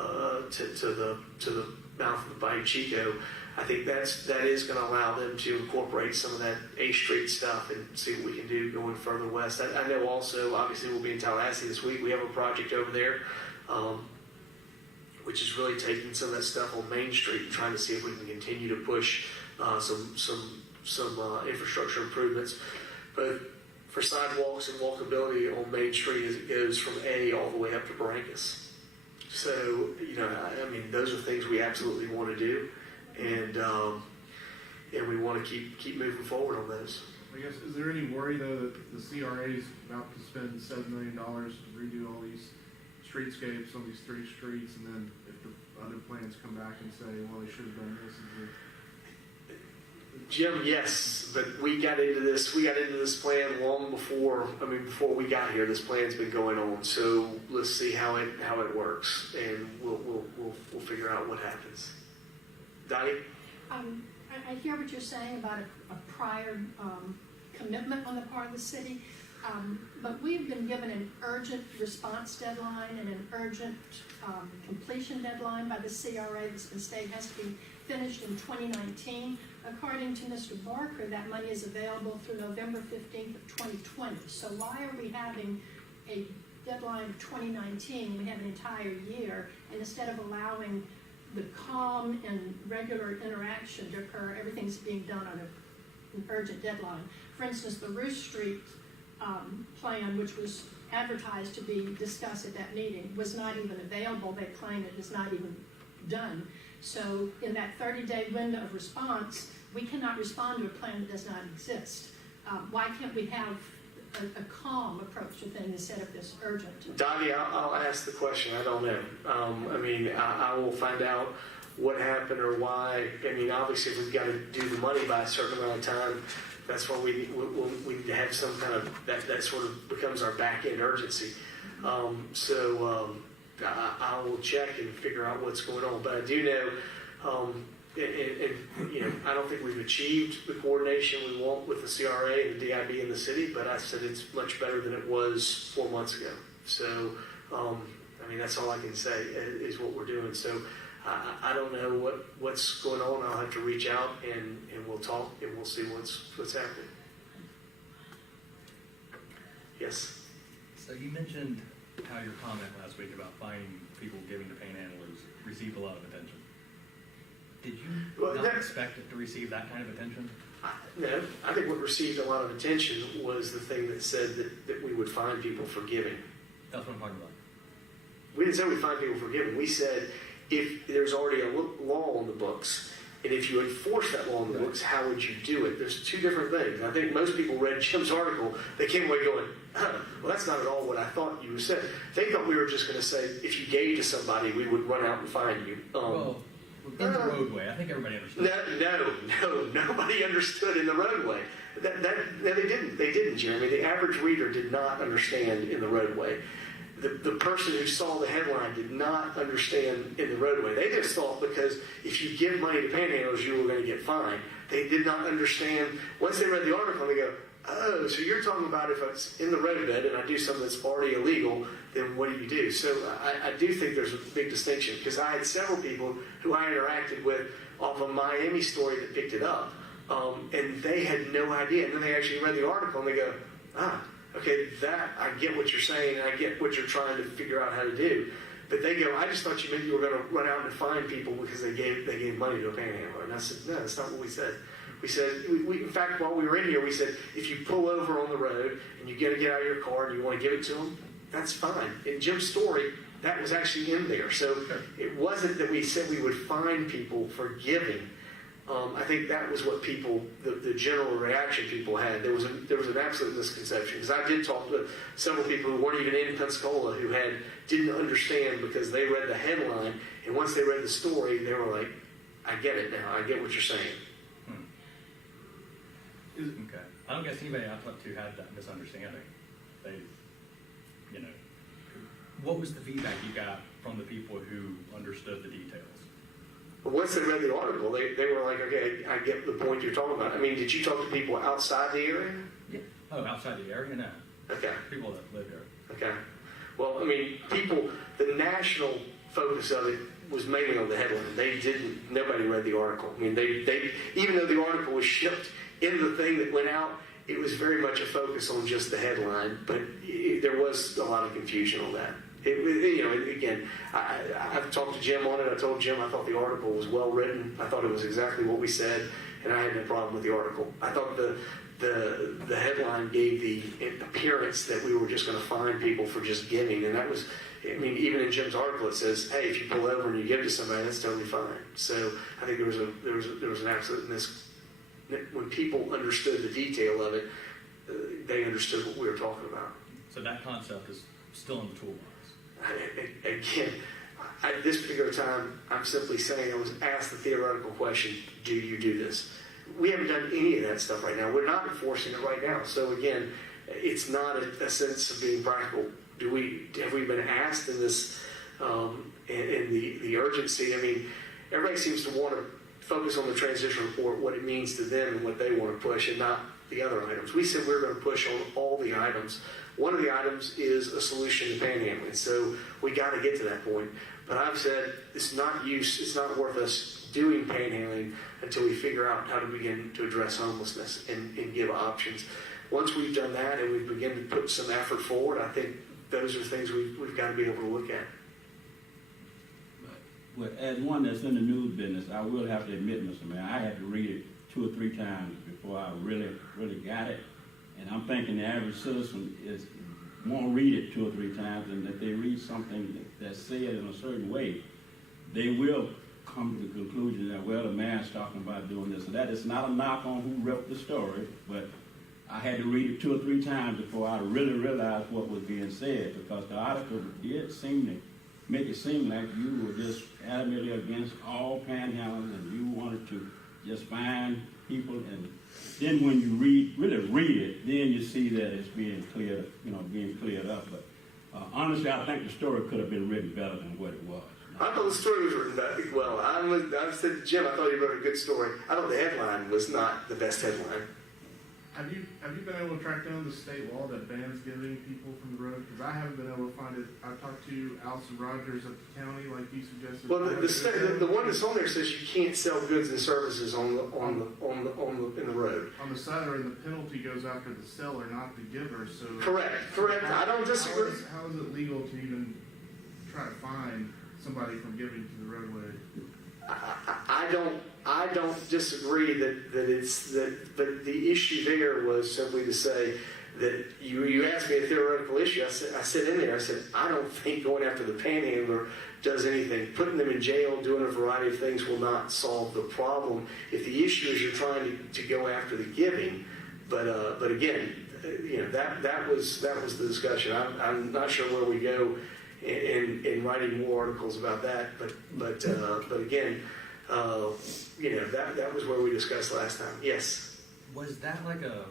mouth of the Bayou Chico, I think that is going to allow them to incorporate some of that A Street stuff and see what we can do going further west. I know also, obviously, we'll be in Tallahassee this week. We have a project over there, which is really taking some of that stuff on Main Street and trying to see if we can continue to push some infrastructure improvements, both for sidewalks and walkability on Main Street as it goes from A all the way up to Barrancas. So, I mean, those are things we absolutely want to do. And we want to keep moving forward on those. I guess, is there any worry though that the CRA is about to spend $7 million to redo all these streetscapes on these 3 streets, and then if the other plans come back and say, well, they should have done this? Jim, yes, but we got into this plan long before we got here. This plan's been going on, so let's see how it works, and we'll figure out what happens. Dottie? I hear what you're saying about a prior commitment on the part of the city, but we've been given an urgent response deadline and an urgent completion deadline by the CRA. This state has to be finished in 2019. According to Mr. Barker, that money is available through November 15th of 2020. So why are we having a deadline of 2019? We have an entire year, and instead of allowing the calm and regular interaction to occur, everything's being done on an urgent deadline. For instance, the Roost Street plan, which was advertised to be discussed at that meeting, was not even available. They claim it is not even done. So in that 30-day window of response, we cannot respond to a plan that does not exist. Why can't we have a calm approach to things instead of this urgent? Dottie, I'll ask the question. I don't know. I will find out what happened or why. I mean, obviously, if we've got to do the money by a certain amount of time, that's why we need to have some kind of, that sort of becomes our back-end urgency. I will check and figure out what's going on. But I do know, I don't think we've achieved the coordination we want with the CRA and the DIB in the city, but I said it's much better than it was 4 months ago. So, that's all I can say is what we're doing. So I don't know what's going on. I'll have to reach out and we'll talk and we'll see what's happening. Yes? So you mentioned how your comment last week about finding people giving to panhandlers received a lot of attention. Did you Well, not that- expect it to receive that kind of attention? No, I think what received a lot of attention was the thing that said that we would find people forgiving. That's what I'm talking about. We didn't say we'd find people forgiving. We said if there's already a law on the books, and if you enforce that law on the books, how would you do it? There's two different things. I think most people read Jim's article, they came away going, oh, well, that's not at all what I thought you said. They thought we were just going to say, if you gave to somebody, we would run out and find you. Well, in the roadway, I think everybody understood. No, nobody understood in the roadway. No, they didn't, Jeremy. The average reader did not understand in the roadway. The person who saw the headline did not understand in the roadway. They just thought because if you give money to panhandlers, you were going to get fined. They did not understand. Once they read the article, they go, oh, so you're talking about if it's in the roadbed and I do something that's already illegal, then what do you do? So I do think there's a big distinction because I had several people who I interacted with off a Miami story that picked it up, and they had no idea. And then they actually read the article and they go, okay, that, I get what you're saying, and I get what you're trying to figure out how to do. But they go, I just thought you meant you were going to run out and find people because they gave money to a panhandler. And I said, no, that's not what we said. We said, in fact, while we were in here, we said, if you pull over on the road and you're going to get out of your car and you want to give it to them, that's fine. In Jim's story, that was actually in there. So it wasn't that we said we would fine people for giving. I think that was what people, the general reaction people had. There was an absolute misconception because I did talk to several people who weren't even in Pensacola who didn't understand because they read the headline, and once they read the story, they were like, I get it now. I get what you're saying. Okay. I don't guess anybody I talked to had that misunderstanding. They, what was the feedback you got from the people who understood the details? But once they read the article, they were like, okay, I get the point you're talking about. I mean, did you talk to people outside the area? Yeah. Oh, outside the area? No. Okay. People that live there. Okay. Well, I mean, the national focus of it was mainly on the headline. Nobody read the article. I mean, they even though the article was shipped in the thing that went out, it was very much a focus on just the headline, but there was a lot of confusion on that. Again, I've talked to Jim on it. I told Jim I thought the article was well written. I thought it was exactly what we said, and I had no problem with the article. I thought the headline gave the appearance that we were just going to fine people for just giving, and that was, I mean, even in Jim's article it says, hey, if you pull over and you give to somebody, that's totally fine. So I think there was an absolute when people understood the detail of it, they understood what we were talking about. So that concept is still in the toolbox. Again, at this particular time, I'm simply saying I was asked the theoretical question, do you do this? We haven't done any of that stuff right now. We're not enforcing it right now. So again, it's not a sense of being practical. Have we been asked in this, in the urgency? I mean, everybody seems to want to focus on the transition report, what it means to them and what they want to push, and not the other items. We said we're going to push on all the items. One of the items is a solution to panhandling, so we got to get to that point. But I've said it's not worth us doing panhandling until we figure out how to begin to address homelessness and give options. Once we've done that and we begin to put some effort forward, I think those are things we've got to be able to look at. But as one that's in the news business, I will have to admit, Mr. Mayor, I had to read it 2 or 3 times before I really got it. And I'm thinking the average citizen won't read it 2 or 3 times, and if they read something that's said in a certain way, they will come to the conclusion that, well, the man's talking about doing this. So that is not a knock on who wrote the story, but I had to read it 2 or 3 times before I really realized what was being said, because the article did seem to make it seem like you were just adamantly against all panhandling and you wanted to just find people, and then when you really read it, then you see that it's being cleared up. But honestly, I think the story could have been written better than what it was. I thought the story was written well. I said to Jim, I thought he wrote a good story. I thought the headline was not the best headline. Have you been able to track down the state law that bans giving people from the road? Because I haven't been able to find it. I've talked to Allison Rogers at the county, like you suggested. Well, the one that's on there says you can't sell goods and services in the road. On the side, or the penalty goes after the seller, not the giver. So correct. I don't disagree. How is it legal to even try to find somebody from giving to the roadway? I don't disagree but the issue there was simply to say that you asked me a theoretical issue. I said in there, I don't think going after the panhandler does anything. Putting them in jail, doing a variety of things will not solve the problem. If the issue is you're trying to go after the giving, but again, that was the discussion. I'm not sure where we go in writing more articles about that, but again, that was where we discussed last time. Yes. Was that like a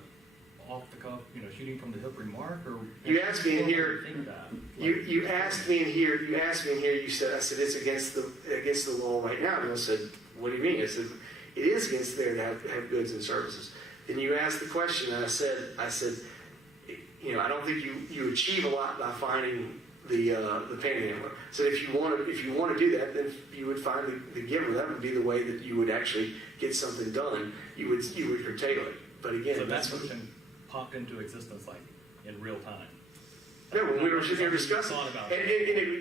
off the cuff, shooting from the hip remark, or you asked me in here? Think that? You asked me in here. I said it's against the law right now. And I said, what do you mean? I said it is against there to have goods and services. Then you asked the question, and I said, I don't think you achieve a lot by finding the panhandler. So if you want to do that, then you would find the giver. That would be the way that you would actually get something done. You would curtail it. But again, so that motion popped into existence like in real time. No, when we were sitting here discussing,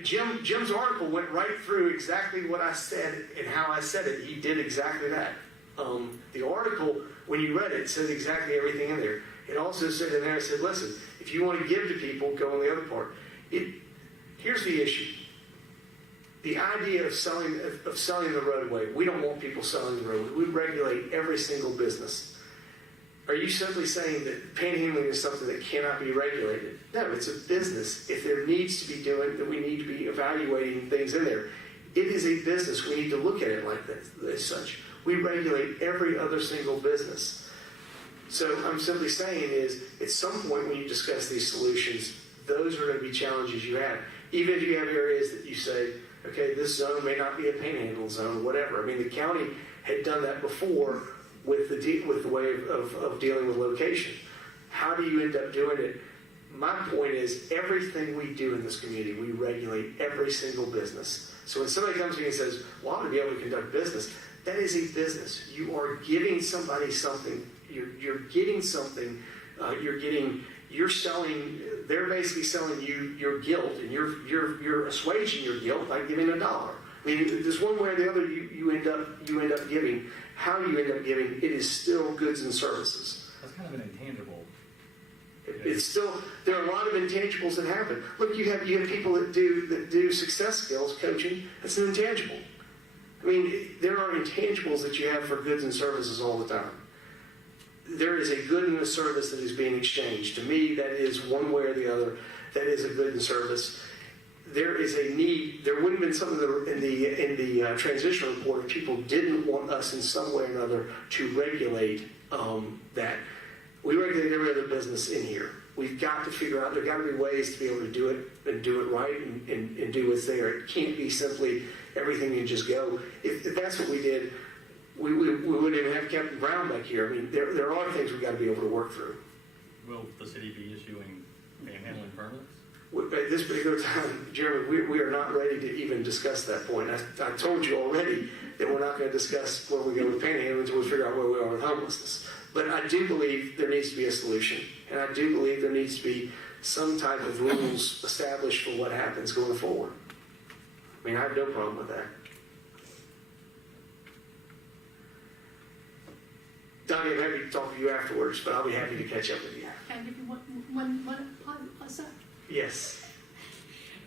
Jim's article went right through exactly what I said and how I said it. He did exactly that. The article, when you read it, said exactly everything in there. It also said in there, it said, listen, if you want to give to people, go on the other part. Here's the issue. The idea of selling the roadway, we don't want people selling the roadway. We regulate every single business. Are you simply saying that panhandling is something that cannot be regulated? No, it's a business. If there needs to be doing, then we need to be evaluating things in there. It is a business. We need to look at it like that, as such. We regulate every other single business. So I'm simply saying is, at some point when you discuss these solutions, those are going to be challenges you have. Even if you have areas that you say, okay, this zone may not be a panhandle zone, whatever. I mean, the county had done that before with the way of dealing with location. How do you end up doing it? My point is, everything we do in this community, we regulate every single business. So when somebody comes to me and says, well, I want to be able to conduct business, that is a business. You are giving somebody something. You're getting something. You're selling. They're basically selling you your guilt, and you're assuaging your guilt by giving $1. I mean, there's one way or the other you end up giving. How you end up giving, it is still goods and services. That's kind of an intangible. It's still, there are a lot of intangibles that happen. Look, you have people that do success skills coaching. That's an intangible. I mean, there are intangibles that you have for goods and services all the time. There is a good and a service that is being exchanged. To me, that is one way or the other. That is a good and service. There is a need. There would have been something in the transition report if people didn't want us in some way or another to regulate that. We regulate every other business in here. We've got to figure out, there got to be ways to be able to do it and do it right and do what's there. It can't be simply everything you just go. If that's what we did, we wouldn't even have Captain Brown back here. I mean, there are things we've got to be able to work through. Will the city be issuing panhandling permits? At this particular time, Jeremy, we are not ready to even discuss that point. I told you already that we're not going to discuss where we go with panhandling until we figure out where we are with homelessness. But I do believe there needs to be a solution. And I do believe there needs to be some type of rules established for what happens going forward. I mean, I have no problem with that. Donnie, I'm happy to talk to you afterwards, but I'll be happy to catch up with you. Can I give you one sec? Yes.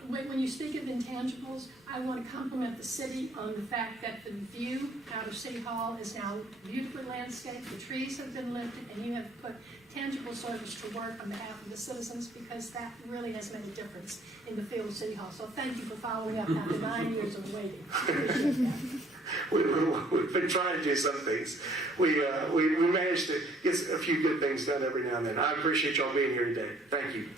When you speak of intangibles, I want to compliment the city on the fact that the view out of City Hall is now beautifully landscaped, the trees have been lifted, and you have put tangible service to work on behalf of the citizens, because that really has made a difference in the field of City Hall. So thank you for following up after 9 years of waiting. Appreciate that. We've been trying to do some things. We managed to get a few good things done every now and then. I appreciate y'all being here today. Thank you.